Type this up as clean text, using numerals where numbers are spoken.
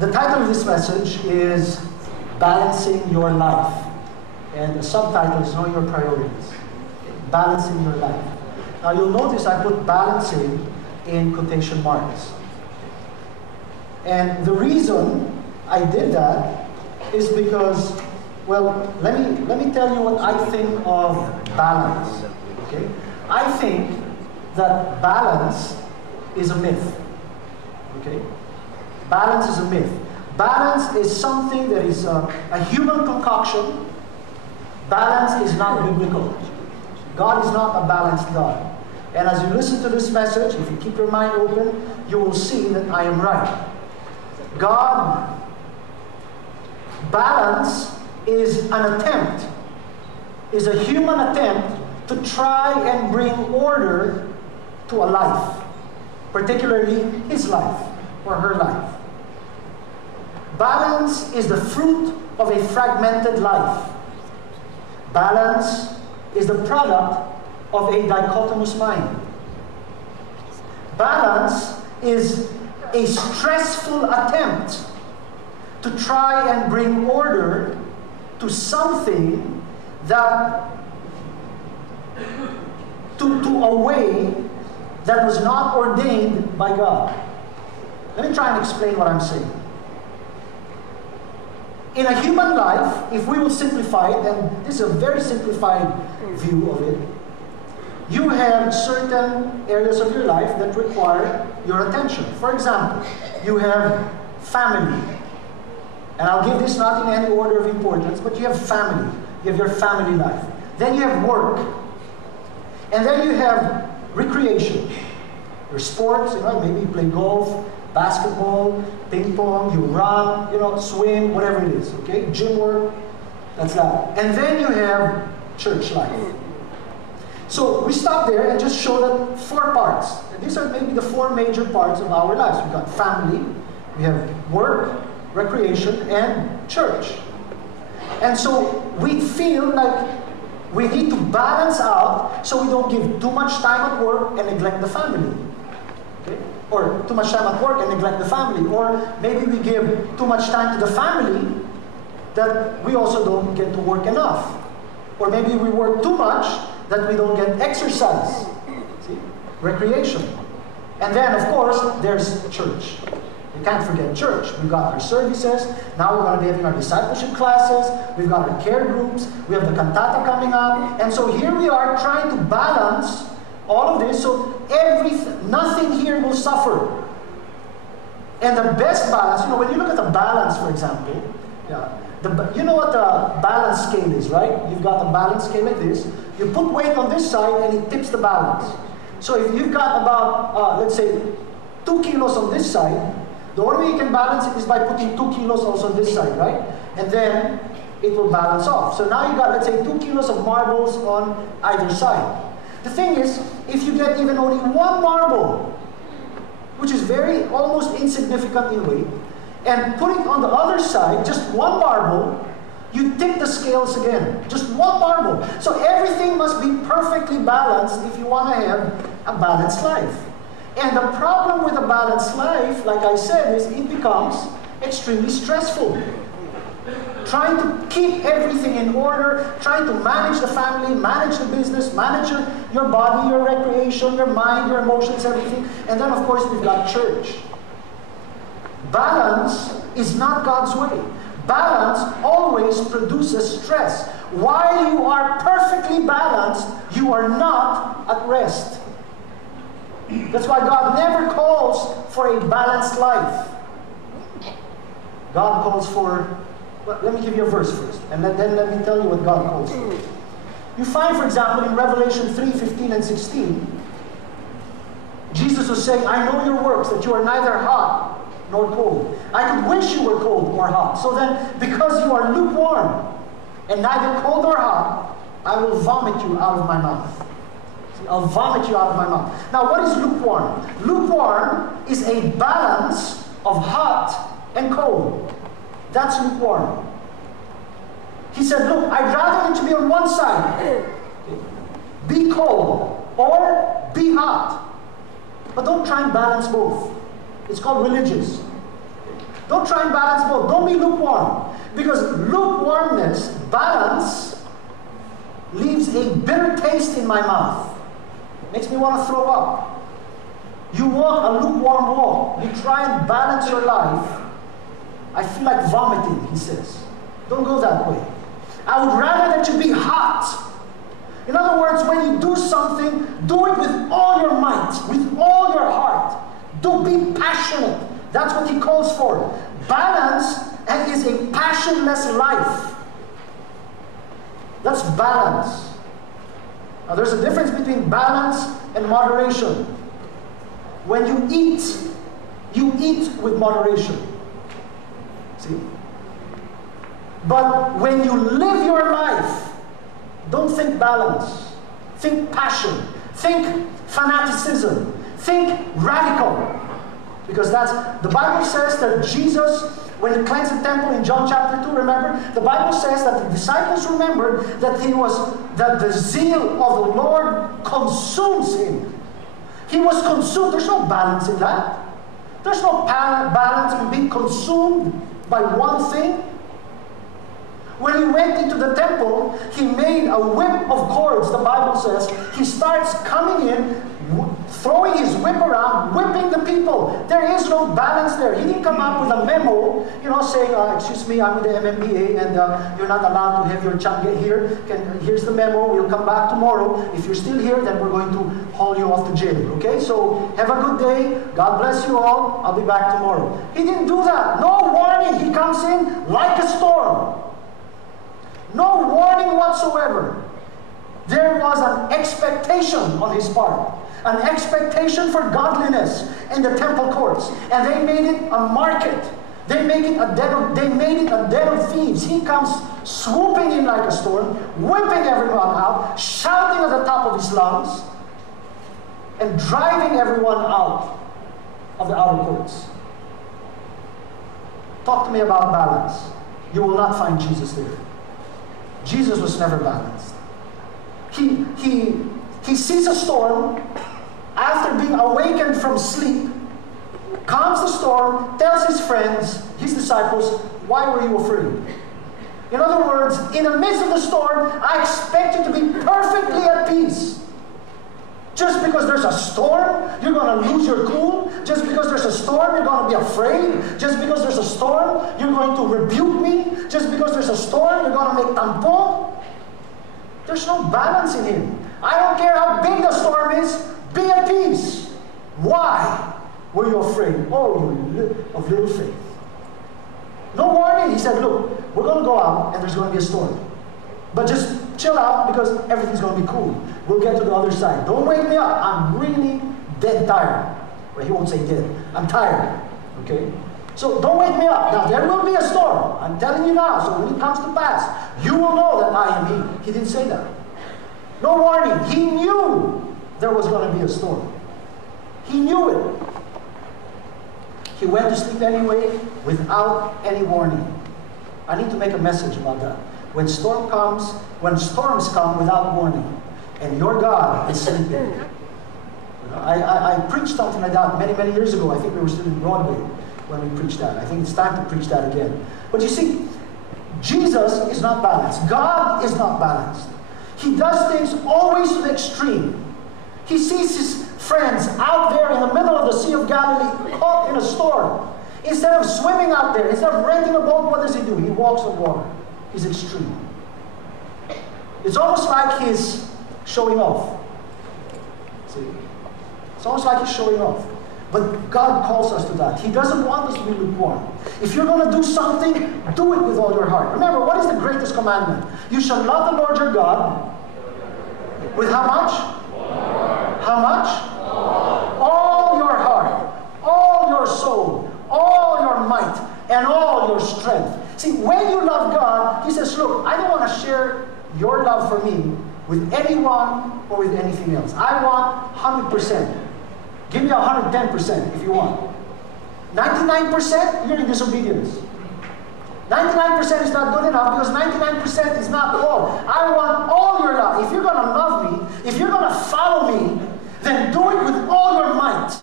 The title of this message is Balancing Your Life. And the subtitle is Know Your Priorities. Balancing Your Life. Now you'll notice I put balancing in quotation marks. And the reason I did that is because, well, let me tell you what I think of balance. Okay? I think that balance is a myth. Okay? Balance is a myth. Balance is something that is a human concoction. Balance is not biblical. God is not a balanced God. And as you listen to this message, if you keep your mind open, you will see that I am right. God, balance is an attempt, is a human attempt to try and bring order to a life, particularly his life or her life. Balance is the fruit of a fragmented life. Balance is the product of a dichotomous mind. Balance is a stressful attempt to try and bring order to something that, to a way that was not ordained by God. Let me try and explain what I'm saying. In a human life, if we will simplify it, and this is a very simplified view of it, you have certain areas of your life that require your attention. For example, you have family. And I'll give this not in any order of importance, but you have family. You have your family life. Then you have work. And then you have recreation. Your sports, maybe you play golf, basketball, ping pong, you run, swim, whatever it is, okay? Gym work, that's that. And then you have church life. So we stop there and just show that 4 parts. And these are maybe the 4 major parts of our lives. We've got family, we have work, recreation, and church. And so we feel like we need to balance out so we don't give too much time at work and neglect the family. Okay? Or too much time at work and neglect the family. Or maybe we give too much time to the family that we also don't get to work enough. Or maybe we work too much that we don't get exercise. See? Recreation. And then, of course, there's church. We can't forget church. We've got our services. Now we're going to be having our discipleship classes. We've got our care groups. We have the cantata coming up. And so here we are trying to balance all of this so nothing here will suffer. And the best balance, when you look at the balance, for example, you know what the balance scale is, right? You've got a balance scale like this. You put weight on this side and it tips the balance. So if you've got about, let's say, 2 kilos on this side, the only way you can balance it is by putting 2 kilos also on this side, right? And then it will balance off. So now you've got, let's say, 2 kilos of marbles on either side. The thing is, if you get even only 1 marble, which is almost insignificant in weight, and put it on the other side, just 1 marble, you tip the scales again. Just 1 marble. So everything must be perfectly balanced if you want to have a balanced life. And the problem with a balanced life, like I said, is it becomes extremely stressful. Trying to keep everything in order, trying to manage the family, manage the business, manage your body, your recreation, your mind, your emotions, everything. And then, of course, we've got church. Balance is not God's way. Balance always produces stress. While you are perfectly balanced, you are not at rest. That's why God never calls for a balanced life. God calls for, let me give you a verse first, and then let me tell you what God calls for. You find, for example, in Revelation 3:15 and 16, Jesus was saying, I know your works, that you are neither hot nor cold. I could wish you were cold or hot. So then, because you are lukewarm, and neither cold nor hot, I will vomit you out of my mouth. I'll vomit you out of my mouth. Now, what is lukewarm? Lukewarm is a balance of hot and cold. That's lukewarm. He said, look, I'd rather you to be on one side. Be cold or be hot. But don't try and balance both. It's called religious. Don't try and balance both. Don't be lukewarm. Because lukewarmness, balance, leaves a bitter taste in my mouth. Makes me want to throw up. You walk a lukewarm walk. You try and balance your life. I feel like vomiting, he says. Don't go that way. I would rather that you be hot. In other words, when you do something, do it with all your might, with all your heart. Do be passionate. That's what he calls for. Balance is a passionless life. That's balance. Now, there's a difference between balance and moderation. When you eat with moderation. See? But when you live your life, don't think balance. Think passion. Think fanaticism. Think radical. Because the Bible says that Jesus, when he cleansed the temple in John chapter 2, remember? The Bible says that the disciples remembered that the zeal of the Lord consumes him. He was consumed. There's no balance in that. There's no balance in being consumed by one thing. When he went into the temple, he made a whip of cords, the Bible says. He starts coming in, throwing his whip around, whipping the people. There is no balance there. He didn't come up with a memo, saying, excuse me, I'm with the MMBA and you're not allowed to have your child get here. Here's the memo. We'll come back tomorrow. If you're still here, then we're going to haul you off to jail. Okay? So have a good day. God bless you all. I'll be back tomorrow. He didn't do that. No warning. He comes in like a storm. No warning whatsoever. There was an expectation on his part. An expectation for godliness in the temple courts. And they made it a market. They made it a den of thieves. He comes swooping in like a storm, whipping everyone out, shouting at the top of his lungs, and driving everyone out of the outer courts. Talk to me about balance. You will not find Jesus there. Jesus was never balanced. He sees a storm after being awakened from sleep, calms the storm, tells his friends, his disciples, why were you afraid? In other words, in the midst of the storm, I expect you to be perfectly at peace. Just because there's a storm, you're going to lose your cool. Just because there's a storm, you're going to be afraid. Just because there's a storm, you're going to rebuke me. Just because there's a storm, you're going to make tampon. There's no balance in him. I don't care how big the storm is, be at peace. Why were you afraid? Oh, you of little faith. No warning. He said, look, we're going to go out and there's going to be a storm. But just chill out because everything's going to be cool. We'll get to the other side. Don't wake me up. I'm really dead tired. Well, he won't say dead. I'm tired. Okay? So don't wake me up. Now, there will be a storm. I'm telling you now. So when it comes to pass, you will know that I am he. He didn't say that. No warning. He knew there was going to be a storm. He knew it. He went to sleep anyway without any warning. I need to make a message about that. When storms come without warning, and your God is sleeping. I preached something like that many years ago. I think we were still in Broadway when we preached that. I think it's time to preach that again. But you see, Jesus is not balanced. God is not balanced. He does things always to the extreme. He sees his friends out there in the middle of the Sea of Galilee, caught in a storm. Instead of swimming out there, instead of renting a boat, what does he do? He walks on water. He's extreme. It's almost like he's showing off. See? It's almost like he's showing off. But God calls us to that. He doesn't want us to be lukewarm. If you're going to do something, do it with all your heart. Remember, what is the greatest commandment? You shall love the Lord your God with how much? How much? All your heart, all your soul, all your might, and all your strength. See, when you love God, he says, look, I don't want to share your love for me with anyone or with anything else. I want 100%. Give me 110% if you want. 99%, you're in disobedience. 99% is not good enough because 99% is not all. I want all your love. If you're going to love me, if you're going to follow me, then do it with